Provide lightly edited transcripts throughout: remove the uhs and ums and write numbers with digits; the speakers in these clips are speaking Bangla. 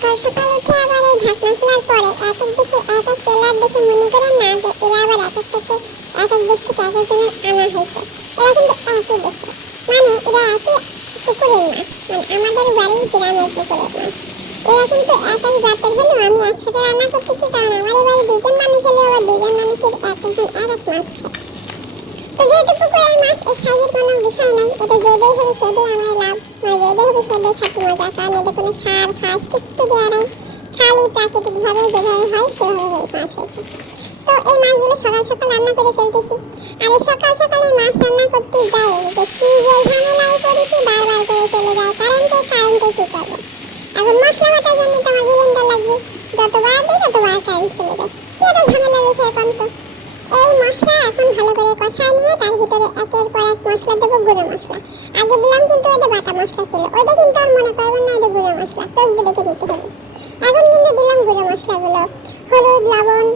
সকাল সকাল উঠে আবার এই ঢাকনা খোলার পরে এক এক দেশে এক এক প্লেয়ার দেখে মনে করেন না যে এরা আবার এক এক থেকে এক এক দেশ থেকে এক একজনের আনা হয়েছে। এরা কিন্তু একই দেশে, মানে এরা একই পুকুরের মাছ, মানে আমাদের বাড়ির গ্রামের পুকুরের মাছ। এরা কিন্তু এক এক জাতের হলেও আমি একসাথে রান্না করতেছি, কারণ আমার বাড়ি দুজন মানুষ হলেও আবার দুজন মানুষের এক একজন এক এক মাছ খায়। তো যেহেতু পুকুরের মাছ এই সাইজের কোনো বিষয় নাই, এটা যেটাই হবে সেটাই আমার লাভ, মানে যেটাই হবে সেটাই খাতে মজা, কারণ এটা কোনো সার ফাঁস কিচ্ছু দেওয়া নাই, খালি প্রাকৃতিকভাবে যেভাবে হয় সেভাবে মাছ হয়েছে। তো এই মাছগুলো সকাল সকাল রান্না করে ফেলতেছি। আর এই সকাল সকাল এই মাছ রান্না করতে যাই যে কি যে ঝামেলায় পড়েছি, বারবার করে চলে যায় কারেন্টে কি করবো। এখন মশলা বাটার জন্য তো আমার বিলেন্ডার লাগবে, যতবার দিই ততবার কারেন্ট চলে যায়, কি একটা ঝামেলার বিষয় কোন তো। এই মশলা এখন ভালো করে কষায় নিয়ে তার ভিতরে একের পর এক মশলা দেবো, গুঁড়ো মশলা। আগে দিলাম কিন্তু ওইটা বাটা মশলা ছিল, ওইটা কিন্তু আর মনে করবেন না এটা গুঁড়ো মশলা, চোখ দিয়ে দেখে দিতে হবে। এখন কিন্তু দিলাম গুঁড়ো মশলাগুলো, হলুদ, লবণ,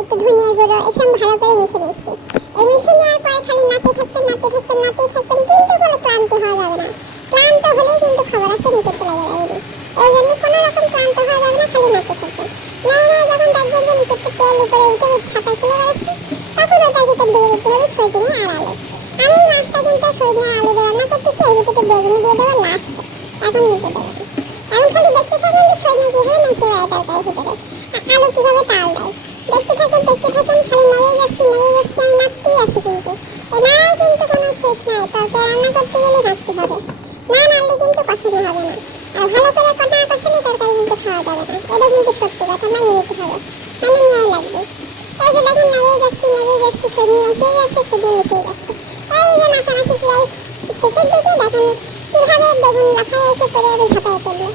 একটু ধনিয়া গুঁড়ো, এসব ভালো করে মিশিয়ে নিচ্ছি। এই মিশিয়ে নেওয়ার পরে খালি নাড়তে থাকবেন কিন্তু কোনো ক্লান্তি হওয়া যাবে না। ক্লান্ত হলেই কিন্তু খবর আছে নিচে চলে যাবে। এই জন্য কোনো রকম ক্লান্ত হওয়া যাবে না, খালি নাড়তে থাকবেন। যখন দেখবেন যে নিচে তেল উপরে উঠে সাঁতার চলে বেড়াচ্ছে, তখন ওটার ভিতর দিয়ে দিতে হবে সজনে আর আলু। আমি এই মাছটা কিন্তু সজনে আর আলু দিয়ে রান্না করতেছি, এর ভিতরে বেগুন দিয়ে দেবো লাস্টে, এখন দিতে দেবো। এখন খালি দেখতে থাকেন যে সজনে কীভাবে নাচতে পারে তরকারির ভিতরে, আলু কীভাবে তাল দেয়। দেখতে থাকেন খালি নেড়ে যাচ্ছি, আমি নাচতেই আছি। কিন্তু এই নাড়ার কিন্তু কোনো শেষ নাই, তরকারি রান্না করতে গেলে নাচতে হবে, না নাড়লে কিন্তু কষানো হবে না। আর ভালো করে না কষালে তরকারি কিন্তু খাওয়া যাবে না, এটা কিন্তু সত্যি কথা, মেনে নিতে হবে, মানে নেওয়া লাগবে। এই যে দেখেন নেড়ে যাচ্ছি, সজনে মিশিয়ে যাচ্ছে, এই যে নাচানাচি প্রায় শেষের দিকে দেখেন কীভাবে বেগুন লাফায় এসে পড়ে এবং ঝাঁপাই পড়লো,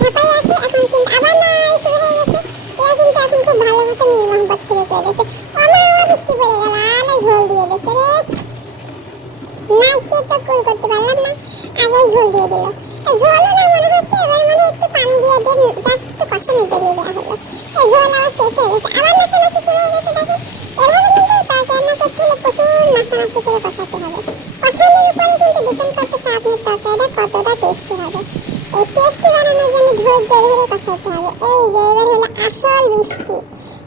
ঝাঁপাই আছে। এখন কিন্তু আবার নাড়াই শুরু হয়ে গেছে, এরা কিন্তু এখন খুব ভালো মতো নির্মাণ শুরু করে গেছে। বৃষ্টি পড়ে গেল, আরে ঝোল দিয়ে দিচ্ছে রে, নাইসে তো কুল করতে পারলাম না, আগে ঝোল দিয়ে দিল। ঝোলও না মনে হচ্ছে, এবার মনে একটু পানি দিয়ে দেন, জাস্ট একটু কষানো করে দেওয়া হলো। ঝোল আবার শেষ হয়ে গেছে, আবার নাচানাচি শুরু হয়ে গেছে। দেখেন এভাবে কিন্তু তরকারি রান্না করতে হলে প্রচুর নাচানাচি করে কষাতে হবে। কষানোর উপরে কিন্তু ডিপেন্ড করতেছে আপনার তরকারিটা কতটা টেস্টি হবে। এই টেস্টি বানানোর জন্য ধৈর্য ধরে কষাতে হবে। এই যে এবার হলো আসল বৃষ্টি,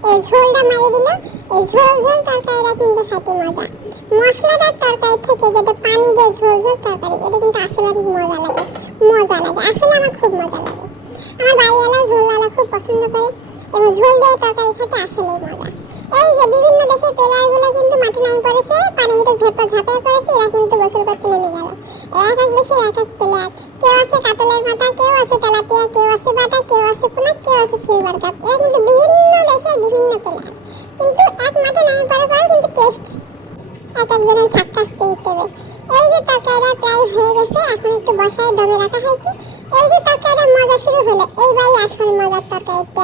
এই ঝোলটা মারিয়ে দিল। এই ঝোল তরকারিটা কিন্তু খেতে মজা, মশলাদার তরকারি থেকে যেটা পানি দিয়ে ঝোল তরকারি, এটা কিন্তু আসলে অনেক মজা লাগে, আসলে আমার খুব মজা লাগে। আমার বাড়িওয়ালা ঝোলওয়ালা খুব পছন্দ করে এবং ঝোল দিয়ে তরকারি খেতে আসলেই মজা। এই যে বিভিন্ন দেশের প্লেয়ারগুলো কিন্তু মাঠে নামি পড়েছে, পানির ভিতরে ঝাঁপিয়ে পড়েছে, এরা কিন্তু গোসল করতে নেমে গেল। এক এক দেশের এক এক প্লেয়ার, কেউ আছে কাতলের মাথা, কেউ আছে তেলাপিয়া, কেউ আছে বাটা, কেউ আছে পোনা, কেউ আছে সিলভার কাপ। এরা কিন্তু বিভিন্ন দেশের বিভিন্ন প্লেয়ার, কিন্তু এক মাঠে নামি পড়ার পর কিন্তু টেস্ট এক একজনের সাক্ষাৎ দিতে হবে। এই যে তরকারিটা প্রায় হয়ে গেছে, এখন একটু বসায় দমে রাখা হয়েছে। এই যে তরকারিটা মজা শুরু হলো, এইবারই আসল মজার তরকারিটা।